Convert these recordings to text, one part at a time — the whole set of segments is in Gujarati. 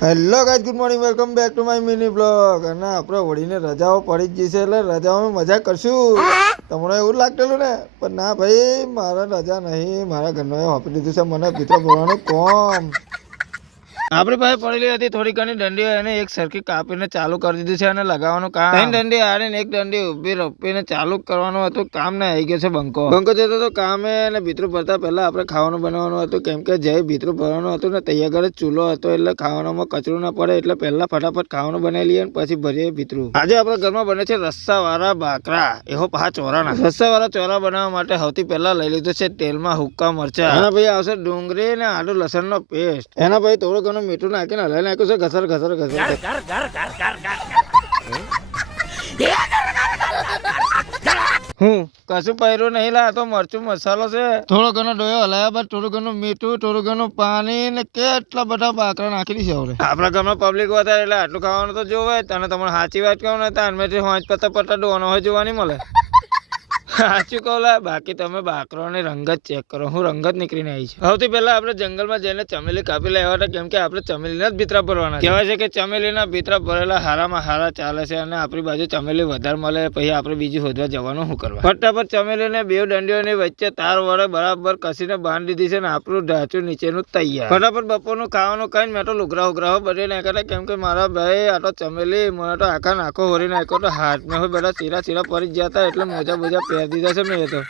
Hello guys, good morning, welcome back to my mini blog. અને આપણે હોળીને રજાઓ પડી જ જશે એટલે રજાઓમાં મજા કરશું. તમને એવું લાગતેલું ને, પણ ના ભાઈ, મારે રજા નહીં. મારા ઘરનો આપી દીધું છે મને ભીતરો ભરવાનું કોમ. આપણી પાસે પડેલી હતી થોડી ઘણી દંડીઓ, એને એક સરખી કાપીને ચાલુ કરી દીધું છે અને લગાવવાનું કામ. 3 દંડી આડીને એક દંડી ઊભી રોપીને ચાલુ કરવાનું હતું. કામ ને આવી ગયો છે બંકો જતો તો કામે, અને ભીતરું ભરતા પહેલા આપણે ખાવાનું બનાવવાનું હતું, કેમ કે જય ભીતરું ભરવાનું હતું ને તૈયાર ઘરે ચૂલો હતો એટલે ખાવાનામાં કચરું ના પડે, એટલે પહેલા ફટાફટ ખાવાનું બનાવી લઈએ અને પછી ભરીએ ભીતરું. આજે આપણા ઘરમાં બને છે રસ્સા વાળા ભાખરા, એહો પા ચોરાના. રસ્સા વાળા ચોરા બનાવવા માટે સૌથી પહેલા લઈ લીધું છે તેલમાં હુક્કા મરચા, એના પછી આવશે ડુંગળી ને આદુ લસણ નો પેસ્ટ, એના પછી થોડું ઘણું મીઠું નાખીને હલાવી નાખ્યું છે. ઘસર ઘસર ઘસર હું કશું પહેર્યું નહીં, લા તો મરચું મસાલો છે. થોડો ઘણો ડોયો હલાયા બાદ થોડું ઘણું મીઠું, થોડું ઘણું પાણી ને કેટલા બધા બાકરા નાખી દીશે. આપણા ઘરમાં પબ્લિક વધારે એટલે આટલું ખાવાનું તો જોવે. તને તમને સાચી વાત કહું ને, તાનમેથી હોંચ પત્તા પત્તા ડોનો હોય જોવાની મળે. સાચું કહું લા, બાકી તમે બાકરોની રંગત ચેક કરો. હું રંગત નીકળીને આવી છે. સૌથી પહેલા આપણે જંગલમાં જઈને ચમેલી કાપી લેવા હતા, કેમ કે આપણે ચમેલીના જ ભીતરા ભરવાના. કહેવાય છે કે ચમેલીના ભીતરા ભરેલા હારામાં હારા ચાલે છે, અને આપણી બાજુ ચમેલી વધારે મળે, પછી આપણે બીજું શોધવા જવાનું શું કરવા. ફટાફટ ચમેલીને બે દંડીઓની વચ્ચે તાર વડે બરાબર કસીને બાંધી દીધી છે, ને આપણું ઢાંચું નીચેનું તૈયાર. ફટાફટ બપોરનું ખાવાનું ખાઈને મેં તો લુગરા ઉગરાહો બધી નાખ્યા, કેમ કે મારા ભાઈ આ તો ચમેલી મને તો આખા નાખો હોરી નાખ્યો, તો હાથમાં હોય બધા ચીરા ચીરા પડી જ જતા, એટલે મોજા બોજા પહેરી દીધા છે મેં તો.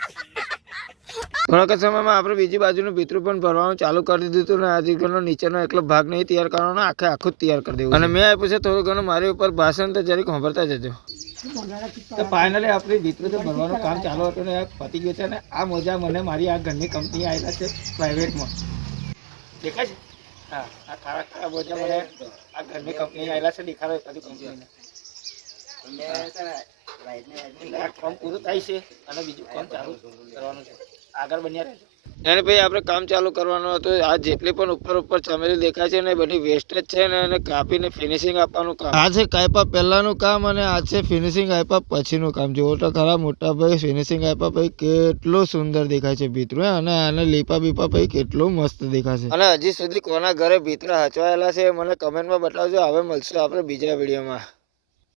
થોડાક સમયમાં આપણે બીજી બાજુનું ભીતરું પણ ભરવાનું ચાલુ કરી દીધું હતું, ને આજે નીચેનો એકલો ભાગ નહીં તૈયાર કરવાનો, આખું જ તૈયાર કરી દેવું. અને મેં આપ્યું છે થોડું ઘણું મારી ઉપર ભાષણ, તો જરીક સાંભળતા જજો. તો ફાઇનલી આપણે ભીતરું તો ભરવાનું કામ ચાલુ હતું ને પતી ગયું છે. અને આ મોજા મને મારી આ ઘરની કંપની આવેલા છે પ્રાઇવેટમાં, દેખાય છે? હા, આ ખારા ખારા મોજા મને આ ઘરની કંપની આવેલા છે, દેખાડો એકાદી કંપનીને. આ કામ પૂરું થાય છે અને બીજું કામ ચાલુ કરવાનું છે. આગળ બન્યા રહેજો. એને પછી આપણે કામ ચાલુ કરવાનું હતું. આ જેટલી પણ ઉપર ચમેલી દેખાય છે ને એ બધી વેસ્ટેજ છે ને, એને કાપીને ફિનિશિંગ આપવાનું કામ. આ છે કાપ્યા પહેલાનું કામ, અને આ છે ફિનિશિંગ આપ્યા પછીનું કામ. જોવો તો ખરા મોટા ભાઈ, ફિનિશિંગ આપ્યા પછી કેટલું સુંદર દેખાય છે ભીતરું, અને આને લીપા બીપા પછી કેટલું મસ્ત દેખાશે. અને હજી સુધી કોના ઘરે ભીતરા હચવાયેલા છે મને કમેન્ટમાં બતાવજો. હવે મળશું આપણે બીજા વિડીયોમાં.